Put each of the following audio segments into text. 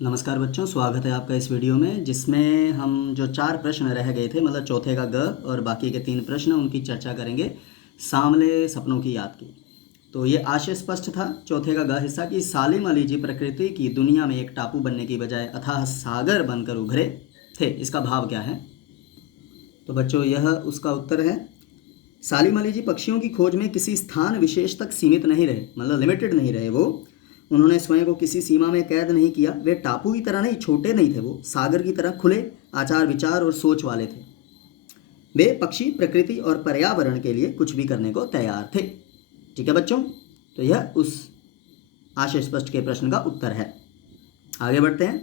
नमस्कार बच्चों, स्वागत है आपका इस वीडियो में जिसमें हम जो 4 प्रश्न रह गए थे मतलब चौथे का ग और बाकी के 3 प्रश्न उनकी चर्चा करेंगे सांवले सपनों की याद की। तो ये आशय स्पष्ट था चौथे का ग हिस्सा कि सालिम अली जी प्रकृति की दुनिया में एक टापू बनने की बजाय अथाह सागर बनकर उभरे थे। इसका भाव क्या है? तो बच्चों यह उसका उत्तर है। सालिम अली जी पक्षियों की खोज में किसी स्थान विशेष तक सीमित नहीं रहे, मतलब लिमिटेड नहीं रहे। उन्होंने स्वयं को किसी सीमा में कैद नहीं किया। वे टापू की तरह नहीं, छोटे नहीं थे, वो सागर की तरह खुले आचार विचार और सोच वाले थे। वे पक्षी, प्रकृति और पर्यावरण के लिए कुछ भी करने को तैयार थे। ठीक है बच्चों, तो यह उस आशय स्पष्ट के प्रश्न का उत्तर है। आगे बढ़ते हैं।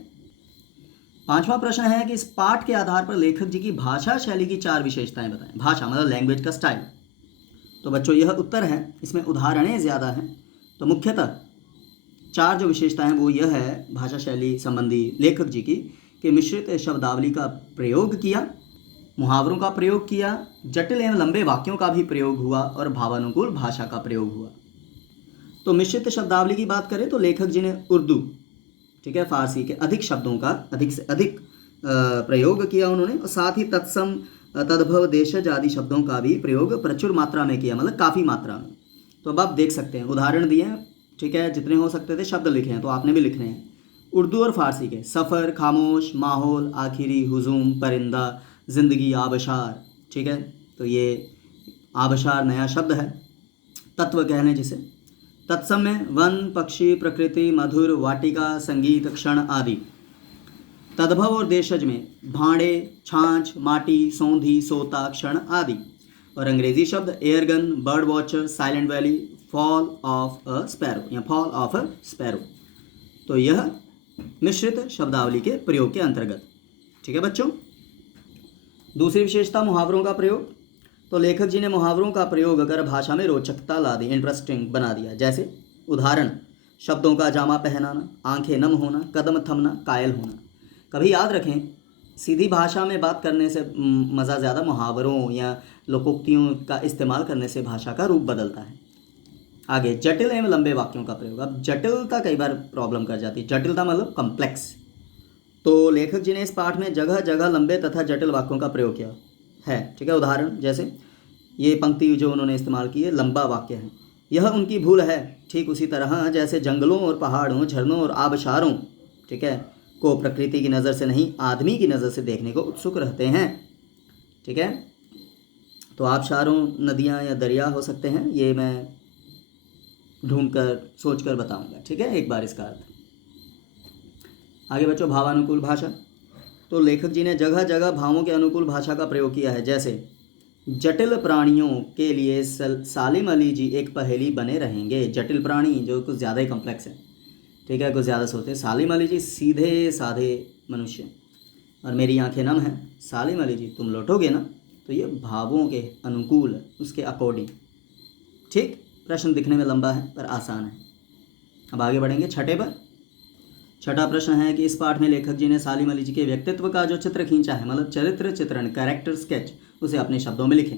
5वां प्रश्न है कि इस पाठ के आधार पर लेखक जी की भाषा शैली की 4 विशेषताएं बताएं। भाषा मतलब लैंग्वेज का स्टाइल। तो बच्चों यह उत्तर है, इसमें उदाहरणें ज़्यादा हैं। तो मुख्यतः 4 जो विशेषताएं हैं वो यह है भाषा शैली संबंधी लेखक जी की कि मिश्रित शब्दावली का प्रयोग किया, मुहावरों का प्रयोग किया, जटिल एवं लंबे वाक्यों का भी प्रयोग हुआ और भावानुकूल भाषा का प्रयोग हुआ। तो मिश्रित शब्दावली की बात करें तो लेखक जी ने उर्दू, ठीक है, फारसी के अधिक शब्दों का अधिक से अधिक प्रयोग किया उन्होंने, और साथ ही तत्सम, तद्भव, देशज आदि शब्दों का भी प्रयोग प्रचुर मात्रा में किया, मतलब काफ़ी मात्रा में। तो अब आप देख सकते हैं उदाहरण दिए हैं, ठीक है, जितने हो सकते थे शब्द लिखे हैं तो आपने भी लिखने हैं। उर्दू और फारसी के सफ़र, खामोश, माहौल, आखिरी, हुजूम, परिंदा, ज़िंदगी, आबशार। ठीक है, तो ये आबशार नया शब्द है, तत्व कह लें जिसे। तत्सम में वन, पक्षी, प्रकृति, मधुर, वाटिका, संगीत, क्षण आदि। तद्भव और देशज में भांडे, छाछ, माटी, सौंधी, सोता, क्षण आदि। और अंग्रेजी शब्द airgun, bird watcher, silent valley, fall of a sparrow या फॉल ऑफ अ स्पैरो। तो यह मिश्रित शब्दावली के प्रयोग के अंतर्गत। ठीक है बच्चों। दूसरी विशेषता मुहावरों का प्रयोग। तो लेखक जी ने मुहावरों का प्रयोग अगर भाषा में रोचकता ला दी, इंटरेस्टिंग बना दिया। जैसे उदाहरण, शब्दों का जामा पहनाना, आंखें नम होना, कदम थमना, कायल होना। कभी याद रखें, सीधी भाषा में बात करने से मज़ा ज़्यादा मुहावरों या लोकोक्तियों का इस्तेमाल करने से भाषा का रूप बदलता है। आगे, जटिल एवं लंबे वाक्यों का प्रयोग। अब जटिलता कई बार प्रॉब्लम कर जाती है, जटिलता मतलब कॉम्प्लेक्स। तो लेखक जी ने इस पाठ में जगह जगह लंबे तथा जटिल वाक्यों का प्रयोग किया है। ठीक है, उदाहरण जैसे ये पंक्ति जो उन्होंने इस्तेमाल की है, लंबा वाक्य है। यह उनकी भूल है, ठीक उसी तरह जैसे जंगलों और पहाड़ों, झरनों और आबशारों, ठीक है, को प्रकृति की नज़र से नहीं आदमी की नज़र से देखने को उत्सुक रहते हैं। ठीक है, तो आबशारों नदियाँ या दरिया हो सकते हैं, ये मैं ढूंढ कर सोच कर बताऊँगा। ठीक है, एक बार इसका अर्थ। आगे बच्चों, भावानुकूल भाषा। तो लेखक जी ने जगह जगह भावों के अनुकूल भाषा का प्रयोग किया है। जैसे जटिल प्राणियों के लिए सालिम अली जी एक पहेली बने रहेंगे। जटिल प्राणी जो कुछ ज़्यादा ही कॉम्प्लेक्स है, ठीक है, कुछ ज़्यादा सोचते हैं। सालिम अली जी सीधे साधे मनुष्य, और मेरी आंखें नम हैं। सालिम अली जी तुम लौटोगे ना, तो ये भावों के अनुकूल, उसके अकॉर्डिंग। ठीक, प्रश्न दिखने में लंबा है पर आसान है। अब आगे बढ़ेंगे छठे पर। छठा प्रश्न है कि इस पाठ में लेखक जी ने सालिम अली जी के व्यक्तित्व का जो चित्र खींचा है, मतलब चरित्र चित्रण, कैरेक्टर स्केच, उसे अपने शब्दों में लिखें।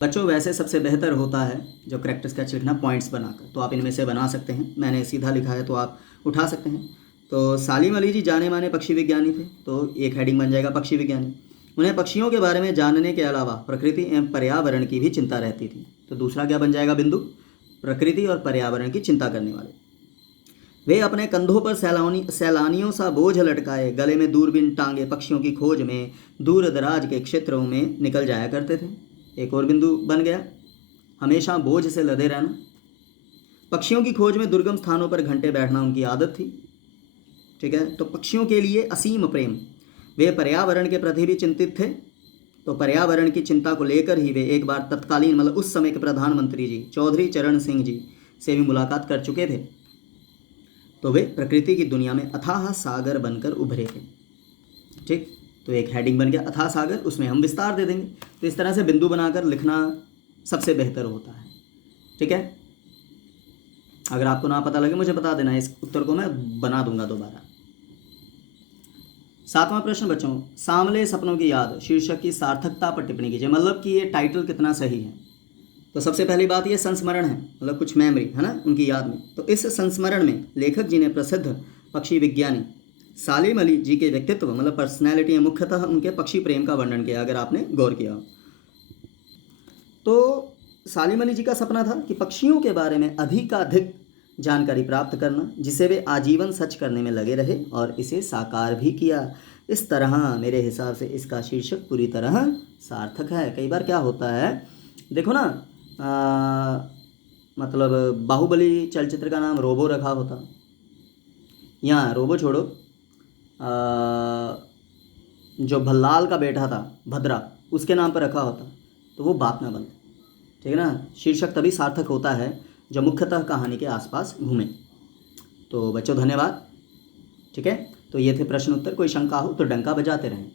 बच्चों वैसे सबसे बेहतर होता है जो कैरेक्टर स्केच लिखना पॉइंट्स बनाकर, तो आप इनमें से बना सकते हैं। मैंने सीधा लिखा है तो आप उठा सकते हैं। तो सालिम अली जी जाने माने पक्षी विज्ञानी थे, तो एक हेडिंग बन जाएगा पक्षी विज्ञानी। उन्हें पक्षियों के बारे में जानने के अलावा प्रकृति एवं पर्यावरण की भी चिंता रहती थी। तो दूसरा क्या बन जाएगा बिंदु? प्रकृति और पर्यावरण की चिंता करने वाले। वे अपने कंधों पर सैलानियों सा बोझ लटकाए, गले में दूरबीन टांगे पक्षियों की खोज में दूर दराज के क्षेत्रों में निकल जाया करते थे। एक और बिंदु बन गया, हमेशा बोझ से लदे रहना। पक्षियों की खोज में दुर्गम स्थानों पर घंटे बैठना उनकी आदत थी। ठीक है, तो पक्षियों के लिए असीम प्रेम। वे पर्यावरण के प्रति भी चिंतित थे। तो पर्यावरण की चिंता को लेकर ही वे एक बार तत्कालीन, मतलब उस समय के प्रधानमंत्री जी चौधरी चरण सिंह जी से भी मुलाकात कर चुके थे। तो वे प्रकृति की दुनिया में अथाह सागर बनकर उभरे थे। ठीक, तो एक हेडिंग बन गया अथाह सागर, उसमें हम विस्तार दे देंगे। तो इस तरह से बिंदु बनाकर लिखना सबसे बेहतर होता है। ठीक है, अगर आपको ना पता लगे मुझे बता देना, इस उत्तर को मैं बना दूंगा दोबारा। 7वां प्रश्न बच्चों, सांवले सपनों की याद शीर्षक की सार्थकता पर टिप्पणी कीजिए। मतलब कि ये टाइटल कितना सही है। तो सबसे पहली बात ये संस्मरण है, मतलब कुछ मेमोरी है ना उनकी याद में। तो इस संस्मरण में लेखक जी ने प्रसिद्ध पक्षी विज्ञानी सालिम अली जी के व्यक्तित्व मतलब पर्सनैलिटी है, मुख्यतः उनके पक्षी प्रेम का वर्णन किया, अगर आपने गौर किया। तो सालिम अली जी का सपना था कि पक्षियों के बारे में अधिकाधिक जानकारी प्राप्त करना, जिसे वे आजीवन सच करने में लगे रहे और इसे साकार भी किया। इस तरह मेरे हिसाब से इसका शीर्षक पूरी तरह सार्थक है। कई बार क्या होता है, देखो ना, मतलब बाहुबली चलचित्र का नाम रोबो रखा होता, यहाँ रोबो छोड़ो, जो भल्लाल का बेटा था भद्रा, उसके नाम पर रखा होता तो वो बात ना बनती। ठीक है ना, शीर्षक तभी सार्थक होता है जो मुख्यतः कहानी के आसपास घूमे। तो बच्चों धन्यवाद। ठीक है, तो ये थे प्रश्न उत्तर। कोई शंका हो तो डंका बजाते रहें।